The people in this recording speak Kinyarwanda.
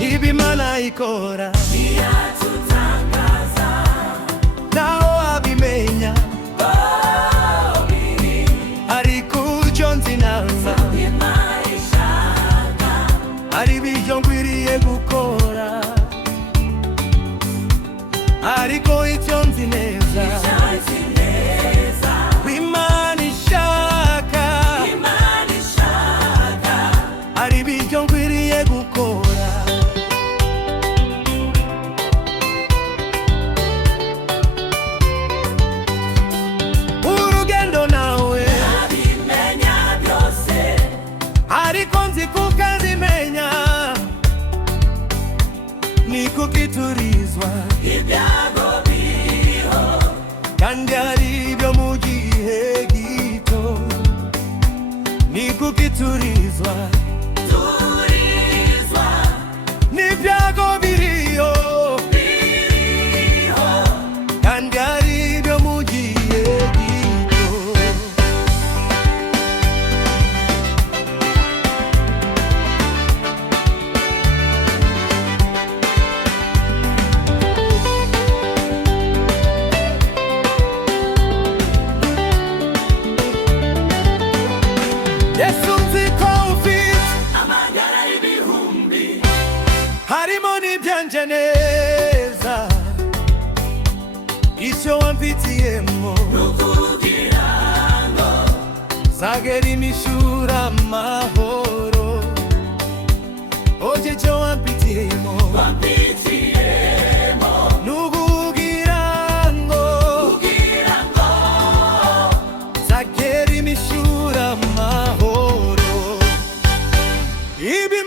Ibimana ikora biratutangaza, naho abimenya ariko icyo nzi neza Imana ishaka ari ibyo nkwiriye gukora, ariko icyo nzi neza Imana ishaka ari ibyo nkwiriye gukora. Urugendo nawe abimenya byose, ariko nzi kukazimenya ni kukiturizwa ibyago biriho kandi ari ibyo mu gihe gito, ni kukiturizwa turizwa n'ibyago biriyo kandi ari ibyo mu gihe gito. Yesu nzi ko ufite amagara y'ibihumbi, harimo n'ibyanje neza, icyo wamfitiyemo nukugira ngo zagera imishura amahoro, oje icyo wamfitiyemo wampitiyemo, nukugira ngo kugira ngo zagera imishura amahoro. Ibi